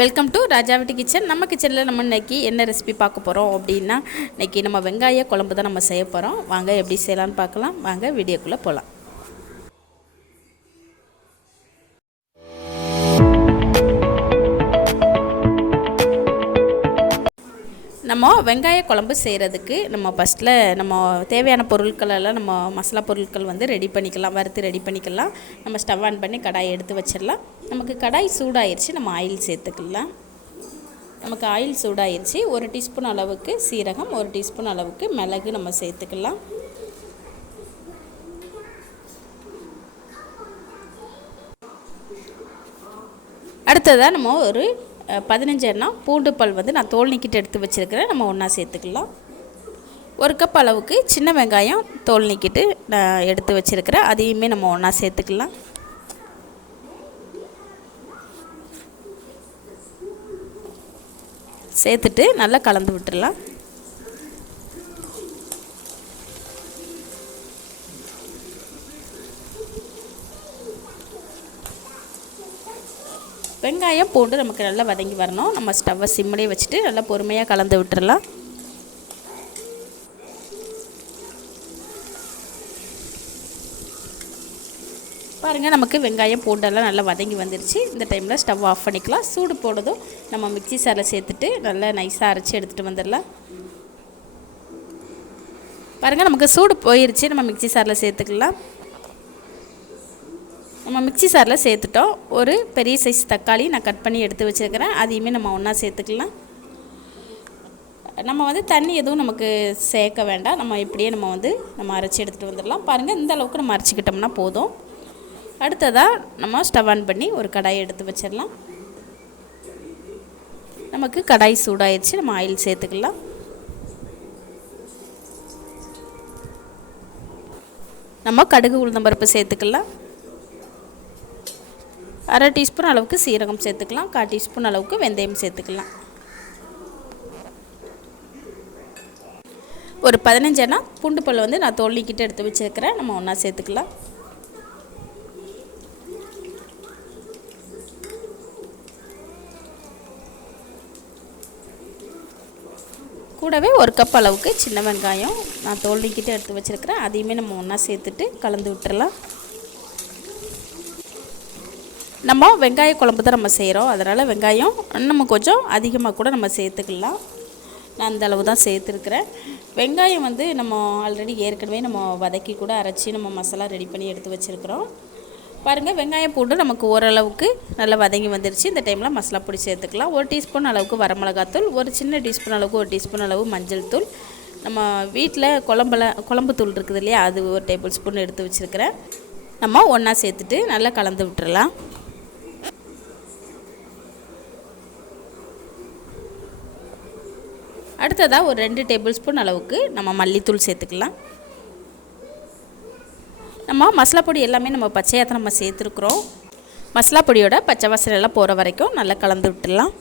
Welcome to ராஜாவட்டி kitchen. நம்ம கிச்சனில் நம்ம இன்றைக்கி என்ன ரெசிபி பார்க்க போகிறோம் அப்படின்னா, இன்றைக்கி நம்ம வெங்காய குழம்பு தான் நம்ம செய்ய போகிறோம். வாங்க எப்படி செய்யலான்னு பார்க்கலாம். வாங்க வீடியோக்குள்ளே போகலாம். நம்ம வெங்காய குழம்பு செய்கிறதுக்கு நம்ம ஃபஸ்ட்டில் நம்ம தேவையான பொருட்களெல்லாம் நம்ம மசாலா பொருட்கள் வந்து ரெடி பண்ணிக்கலாம், வறுத்து ரெடி பண்ணிக்கலாம். நம்ம ஸ்டவ் ஆன் பண்ணி கடாயை எடுத்து வச்சிடலாம். நமக்கு கடாய் சூடாயிருச்சு, நம்ம ஆயில் சேர்த்துக்கலாம். நமக்கு ஆயில் சூடாயிருச்சு. 1 டீஸ்பூன் அளவுக்கு சீரகம், 1 டீஸ்பூன் அளவுக்கு மிளகு நம்ம சேர்த்துக்கலாம். அடுத்ததாக நம்ம ஒரு 15 எண்ணம் பூண்டு பல் வந்து நான் தோல் நீக்கிட்டு எடுத்து வச்சுருக்கிறேன். நம்ம ஒன்றா சேர்த்துக்கலாம். 1 கப் அளவுக்கு சின்ன வெங்காயம் தோல் நீக்கிட்டு நான் எடுத்து வச்சுருக்கிறேன். அதையுமே நம்ம ஒன்றா சேர்த்துக்கலாம். சேர்த்துட்டு நல்லா கலந்து விட்டுடலாம். வெங்காயம் பூண்டு நமக்கு நல்லா வதங்கி வரணும். நம்ம ஸ்டவ்வை சிம்மிலே வச்சுட்டு நல்லா பொறுமையாக கலந்து விட்டுடலாம். பாருங்கள், நமக்கு வெங்காயம் பூண்டெல்லாம் நல்லா வதங்கி வந்துருச்சு. இந்த டைமில் ஸ்டவ் ஆஃப் பண்ணிக்கலாம். சூடு போடுறதும் நம்ம மிக்ஸி சாரில் சேர்த்துட்டு நல்லா நைஸாக அரைச்சி எடுத்துகிட்டு வந்துடலாம். பாருங்கள், நமக்கு சூடு போயிருச்சு. நம்ம மிக்ஸி சாரில் சேர்த்துக்கலாம். நம்ம மிக்ஸி சாரில் சேர்த்துட்டோம். ஒரு பெரிய சைஸ் தக்காளி நான் கட் பண்ணி எடுத்து வச்சுருக்கிறேன். அதையுமே நம்ம ஒன்றா சேர்த்துக்கலாம். நம்ம வந்து தண்ணி எதுவும் நமக்கு சேர்க்க வேண்டாம். நம்ம இப்படியே நம்ம அரைச்சி எடுத்துகிட்டு வந்துடலாம். பாருங்கள், இந்த அளவுக்கு நம்ம அரைச்சிக்கிட்டோம்னா போதும். அடுத்ததாக நம்ம ஸ்டவ் ஆன் பண்ணி ஒரு கடாயை எடுத்து வச்சிடலாம். நமக்கு கடாய் சூடாயிடுச்சு. நம்ம ஆயில் சேர்த்துக்கலாம். நம்ம கடுகு உளுந்தம்பருப்பு சேர்த்துக்கலாம். 1/2 டீஸ்பூன் அளவுக்கு சீரகம் சேர்த்துக்கலாம். 1/4 டீஸ்பூன் அளவுக்கு வெந்தயம் சேர்த்துக்கலாம். ஒரு 15 எண்ணம் பூண்டு பல் வந்து நான் தோல் நீக்கிட்டு எடுத்து வச்சுருக்கிறேன். நம்ம ஒன்றா சேர்த்துக்கலாம். கூடவே 1 கப் அளவுக்கு சின்ன வெங்காயம் நான் தோல் நீக்கிட்டு எடுத்து வச்சுருக்கிறேன். அதையுமே நம்ம ஒன்றா சேர்த்துட்டு கலந்து விட்டுறலாம். நம்ம வெங்காய குழம்பு தான் நம்ம செய்கிறோம். அதனால் வெங்காயம் நம்ம கொஞ்சம் அதிகமாக கூட நம்ம சேர்த்துக்கலாம். நான் அந்த அளவு தான் சேர்த்துருக்குறேன். வெங்காயம் வந்து நம்ம ஆல்ரெடி ஏற்கனவே நம்ம வதக்கி கூட அரைச்சி நம்ம மசாலா ரெடி பண்ணி எடுத்து வச்சுருக்குறோம். பாருங்கள், வெங்காயம் பூண்டு நமக்கு ஓரளவுக்கு நல்லா வதங்கி வந்துருச்சு. இந்த டைமில் மசாலா பொடி சேர்த்துக்கலாம். 1 டீஸ்பூன் அளவுக்கு வரமிளகாத்தூள், ஒரு சின்ன டீஸ்பூன் அளவுக்கு 1 டீஸ்பூன் அளவு மஞ்சள் தூள், நம்ம வீட்டில் குழம்பு தூள் இருக்குது இல்லையா, அது 1 டேபிள் ஸ்பூன் எடுத்து வச்சுருக்கிறேன். நம்ம ஒன்றா சேர்த்துட்டு நல்லா கலந்து விட்டுறலாம். அடுத்ததாக ஒரு 2 டேபிள் ஸ்பூன் அளவுக்கு நம்ம மல்லித்தூள் சேர்த்துக்கலாம். நம்ம மசாலா பொடி எல்லாமே நம்ம பச்சையாக தான் நம்ம சேர்த்துருக்குறோம். மசாலா பொடியோட பச்சை வாசனை எல்லாம் போகிற வரைக்கும் நல்லா கலந்து விட்டுடலாம்.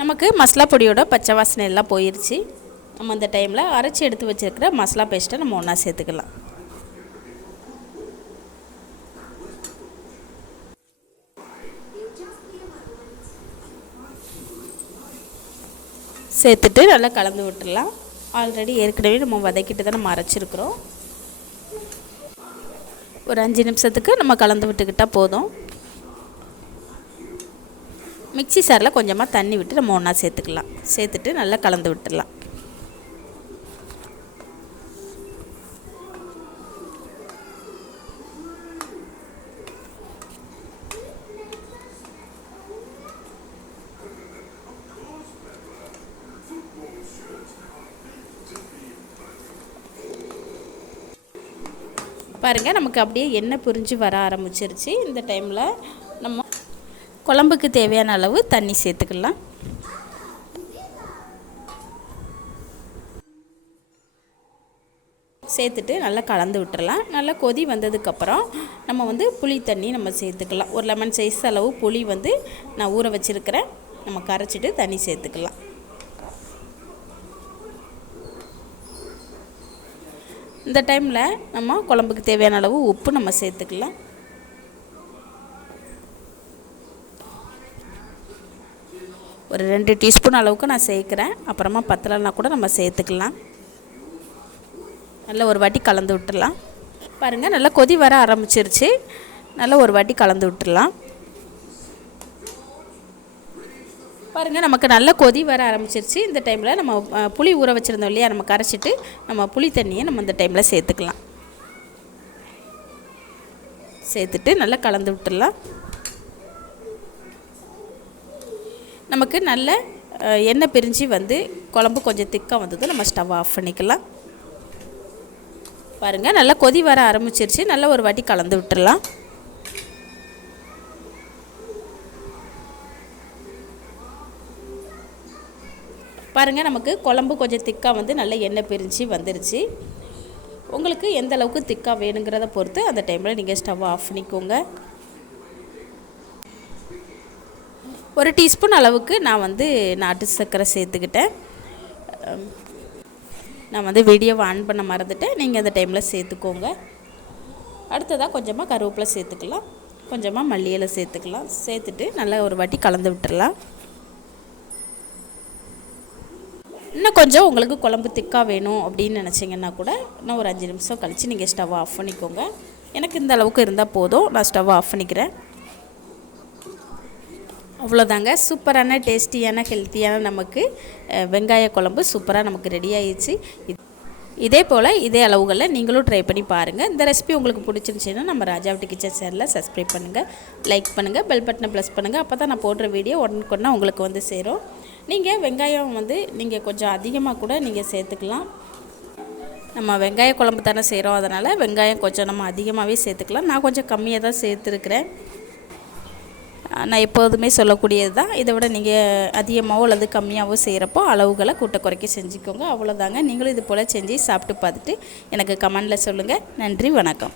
நமக்கு மசாலா பொடியோட பச்சை வாசனை எல்லாம் போயிடுச்சு. நம்ம அந்த டைமில் அரைச்சி எடுத்து வச்சுருக்கிற மசாலா பேஸ்ட்டை நம்ம ஒன்றா சேர்த்துக்கலாம். சேர்த்துட்டு நல்லா கலந்து விட்டுடலாம். ஆல்ரெடி ஏற்கனவே நம்ம வதக்கிட்டு தான் நம்ம அரைச்சிருக்கிறோம். ஒரு 5 நிமிஷத்துக்கு நம்ம கலந்து விட்டுக்கிட்டால் போதும். மிக்ஸி சாரில் கொஞ்சமாக தண்ணி விட்டு நம்ம ஒன்றா சேர்த்துக்கலாம். சேர்த்துட்டு நல்லா கலந்து விட்டுடலாம். பாருங்கள், நமக்கு அப்படியே எண்ணெய் பிரிஞ்சு வர ஆரம்பிச்சிருச்சு. இந்த டைமில் நம்ம குழம்புக்கு தேவையான அளவு தண்ணி சேர்த்துக்கலாம். சேர்த்துட்டு நல்லா கலந்து விட்டுறலாம். நல்லா கொதி வந்ததுக்கப்புறம் நம்ம வந்து புளி தண்ணி நம்ம சேர்த்துக்கலாம். ஒரு லெமன் சைஸ் அளவு புளி வந்து நான் ஊற வச்சுருக்கிறேன். நம்ம கரைச்சிட்டு தண்ணி சேர்த்துக்கலாம். இந்த டைமில் நம்ம குழம்புக்கு தேவையான அளவு உப்பு நம்ம சேர்த்துக்கலாம். ஒரு 2 டீஸ்பூன் அளவுக்கு நான் சேர்க்குறேன். அப்புறமா பத்தலைன்னா கூட நம்ம சேர்த்துக்கலாம். நல்லா ஒரு வாட்டி கலந்து விட்டுடலாம். பாருங்கள், நல்லா கொதி வர ஆரம்பிச்சிருச்சு. நல்லா ஒரு வாட்டி கலந்து விட்டுடலாம். பாருங்கள், நமக்கு நல்லா கொதி வர ஆரம்பிச்சிருச்சு. இந்த டைமில் நம்ம புளி ஊற வச்சுருந்தோம் இல்லையா, நம்ம கரைச்சிட்டு நம்ம புளி தண்ணியை நம்ம இந்த டைமில் சேர்த்துக்கலாம். சேர்த்துட்டு நல்லா கலந்து விட்டுடலாம். நமக்கு நல்ல எண்ணெய் பிரிஞ்சு வந்து குழம்பு கொஞ்சம் திக்காக வந்தது நம்ம ஸ்டவ் ஆஃப் பண்ணிக்கலாம். பாருங்கள், நல்லா கொதி வர ஆரம்பிச்சிருச்சு. நல்லா ஒரு வாட்டி கலந்து விட்டுடலாம். பாருங்கள், நமக்கு குழம்பு கொஞ்சம் திக்காக வந்து நல்ல எண்ணெய் பிரிஞ்சு வந்துருச்சு. உங்களுக்கு எந்த அளவுக்கு திக்காக வேணுங்கிறத பொறுத்து அந்த டைமில் நீங்கள் ஸ்டவ் ஆஃப் பண்ணிக்கோங்க. ஒரு டீஸ்பூன் அளவுக்கு நான் வந்து நாட்டு சர்க்கரை சேர்த்துக்கிட்டேன். நான் வந்து வீடியோவை ஆன் பண்ண மறந்துட்டேன். நீங்கள் அந்த டைமில் சேர்த்துக்கோங்க. அடுத்ததாக கொஞ்சமாக கருவேப்பிலை சேர்த்துக்கலாம். கொஞ்சமாக மல்லி இலை சேர்த்துக்கலாம். சேர்த்துட்டு நல்லா ஒரு வாட்டி கலந்து விட்டுடலாம். இன்னும் கொஞ்சம் உங்களுக்கு குழம்பு திக்காக வேணும் அப்படின்னு நினச்சிங்கன்னா கூட இன்னும் ஒரு 5 நிமிஷம் கழித்து நீங்கள் ஸ்டவ் ஆஃப் பண்ணிக்கோங்க. எனக்கு இந்த அளவுக்கு இருந்தால் போதும். நான் ஸ்டவ் ஆஃப் பண்ணிக்கிறேன். அவ்வளோதாங்க, சூப்பரான டேஸ்டியான ஹெல்த்தியான நமக்கு வெங்காய குழம்பு சூப்பராக நமக்கு ரெடி ஆயிடுச்சு. இதே போல் இதே அளவுகளில் நீங்களும் ட்ரை பண்ணி பாருங்கள். இந்த ரெசிபி உங்களுக்கு பிடிச்சிருந்துச்சின்னா நம்ம ராஜாவட்டி கிச்சன் சேனலை சப்ஸ்கிரைப் பண்ணுங்கள், லைக் பண்ணுங்கள், பெல் பட்டனை ப்ரெஸ் பண்ணுங்கள். அப்போ தான் நான் போடுற வீடியோ உடனுக்குடனே உங்களுக்கு வந்து சேரும். நீங்கள் வெங்காயம் வந்து நீங்கள் கொஞ்சம் அதிகமாக கூட நீங்கள் சேர்த்துக்கலாம். நம்ம வெங்காய குழம்பு தானே செய்கிறோம், அதனால் வெங்காயம் கொஞ்சம் நம்ம அதிகமாகவே சேர்த்துக்கலாம். நான் கொஞ்சம் கம்மியாக தான் சேர்த்துருக்குறேன். நான் எப்போதுமே சொல்லக்கூடியது தான். இதை விட நீங்கள் அதிகமாகவோ அல்லது கம்மியாகவோ செய்கிறப்போ அளவுகளை கூட்ட குறைக்க செஞ்சுக்கோங்க. அவ்வளோதாங்க. நீங்களும் இது போல் செஞ்சு சாப்பிட்டு பார்த்துட்டு எனக்கு கமெண்டில் சொல்லுங்கள். நன்றி, வணக்கம்.